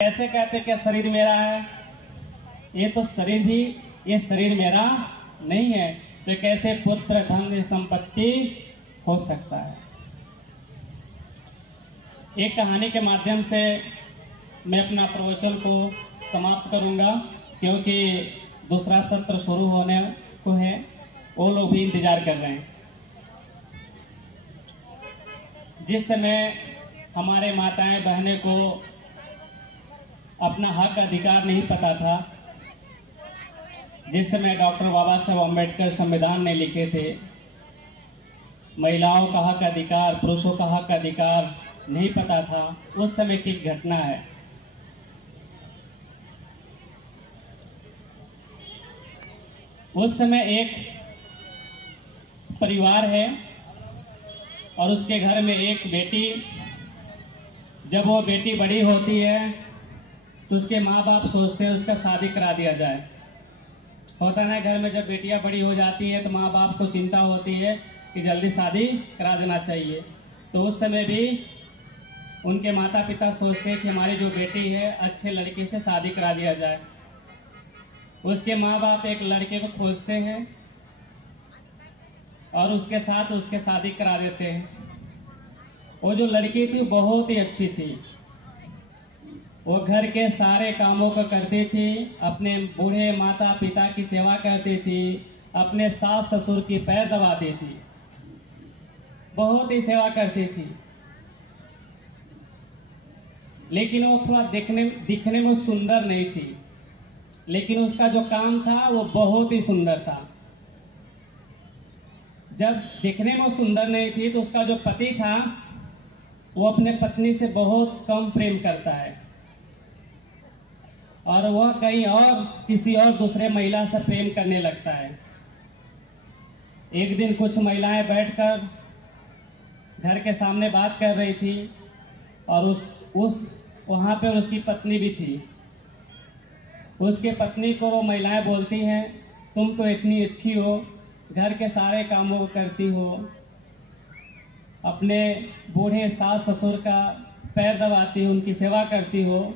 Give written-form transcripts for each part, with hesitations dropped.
कैसे कहते कि शरीर मेरा है? ये तो शरीर भी, ये शरीर मेरा नहीं है, तो कैसे पुत्र धन संपत्ति हो सकता है? एक कहानी के माध्यम से मैं अपना प्रवचन को समाप्त करूंगा, क्योंकि दूसरा सत्र शुरू होने को है, वो लोग भी इंतजार कर रहे हैं। जिस समय हमारे माताएं बहनें को अपना हक अधिकार नहीं पता था, जिस समय डॉक्टर बाबा साहब अम्बेडकर संविधान ने लिखे थे, महिलाओं का हक अधिकार, पुरुषों का हक अधिकार नहीं पता था, उस समय की घटना है। उस समय एक परिवार है और उसके घर में एक बेटी, जब वो बेटी बड़ी होती है तो उसके माँ बाप सोचते हैं उसका शादी करा दिया जाए। होता ना, घर में जब बेटियां बड़ी हो जाती है तो माँ बाप को चिंता होती है कि जल्दी शादी करा देना चाहिए। तो उस समय भी उनके माता पिता सोचते हैं कि हमारी जो बेटी है अच्छे लड़के से शादी करा दिया जाए। उसके माँ बाप एक लड़के को खोजते हैं और उसके साथ उसके शादी करा देते हैं। वो जो लड़की थी बहुत ही अच्छी थी, वो घर के सारे कामों को करती थी, अपने बूढ़े माता पिता की सेवा करती थी, अपने सास ससुर की पैर दबाती थी, बहुत ही सेवा करती थी। लेकिन वो थोड़ा दिखने में सुंदर नहीं थी, लेकिन उसका जो काम था वो बहुत ही सुंदर था। जब दिखने में सुंदर नहीं थी तो उसका जो पति था वो अपने पत्नी से बहुत कम प्रेम करता है और वह कहीं और किसी और दूसरे महिला से प्रेम करने लगता है। एक दिन कुछ महिलाएं बैठकर घर के सामने बात कर रही थी और वहां पे उसकी पत्नी भी थी। उसके पत्नी को वो महिलाएं बोलती हैं, तुम तो इतनी अच्छी हो, घर के सारे कामों को करती हो, अपने बूढ़े सास ससुर का पैर दबाती हो, उनकी सेवा करती हो,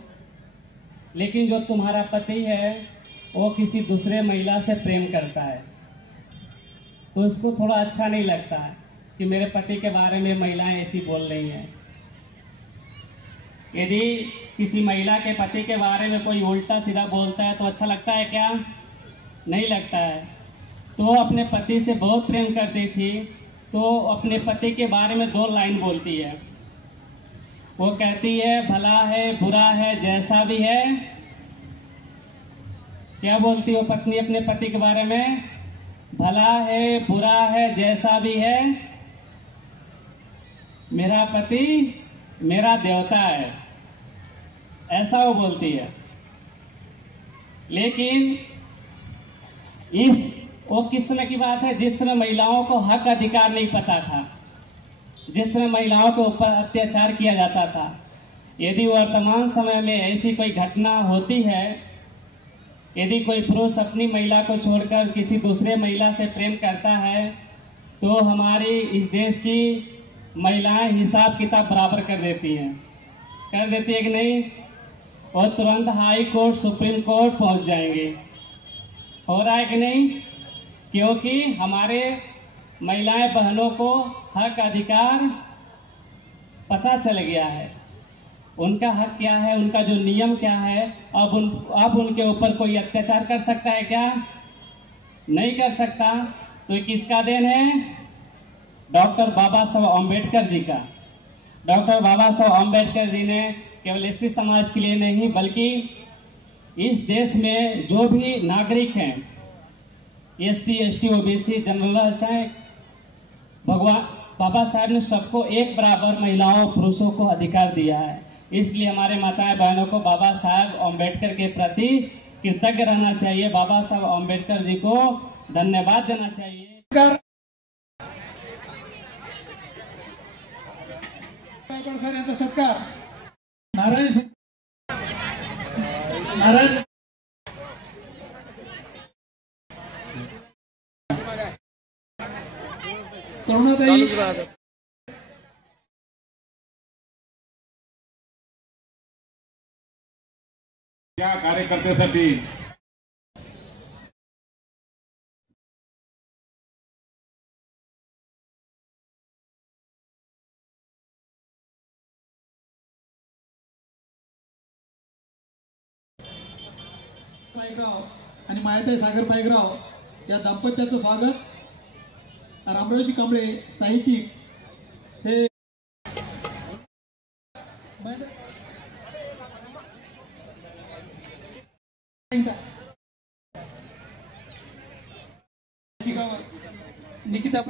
लेकिन जो तुम्हारा पति है वो किसी दूसरे महिला से प्रेम करता है। तो उसको थोड़ा अच्छा नहीं लगता कि मेरे पति के बारे में महिलाएं ऐसी बोल रही हैं। यदि किसी महिला के पति के बारे में कोई उल्टा सीधा बोलता है तो अच्छा लगता है क्या? नहीं लगता है। तो वो अपने पति से बहुत प्रेम करती थी, तो अपने पति के बारे में 2 लाइन बोलती है। वो कहती है, भला है बुरा है जैसा भी है। क्या बोलती हो पत्नी अपने पति के बारे में? भला है बुरा है जैसा भी है, मेरा पति मेरा देवता है, ऐसा वो बोलती है। लेकिन वो किस समय की बात है? जिस समय महिलाओं को हक अधिकार नहीं पता था, जिस समय महिलाओं के ऊपर अत्याचार किया जाता था। यदि वर्तमान समय में ऐसी कोई घटना होती है, यदि कोई पुरुष अपनी महिला को छोड़कर किसी दूसरे महिला से प्रेम करता है, तो हमारी इस देश की महिलाएं हिसाब किताब बराबर कर देती हैं। कर देती है कि नहीं? और तुरंत हाई कोर्ट सुप्रीम कोर्ट पहुंच जाएंगे। हो रहा है कि नहीं? क्योंकि हमारे महिलाएं बहनों को हक अधिकार पता चल गया है, उनका हक क्या है, उनका जो नियम क्या है। अब उनके ऊपर कोई अत्याचार कर सकता है क्या? नहीं कर सकता। तो ये किसका देन है? डॉक्टर बाबा साहब अम्बेडकर जी का। डॉक्टर बाबा साहब अम्बेडकर जी ने केवल एससी समाज के लिए नहीं, बल्कि इस देश में जो भी नागरिक हैं, एससी एसटी ओबीसी जनरल, चाहे भगवान बाबा साहब ने सबको एक बराबर महिलाओं पुरुषों को अधिकार दिया है। इसलिए हमारे माताएं बहनों को बाबा साहब अम्बेडकर के प्रति कृतज्ञ रहना चाहिए। बाबा साहब अम्बेडकर जी को धन्यवाद देना चाहिए। सत्कार नारायण करुणाताई त्या कार्यकर्त्यासाठी पायगाव आणि मायाताई सागर पायगाव या दाम्पत्याचं स्वागत रामरावजी कांबळे साहित्यिक हे निकिता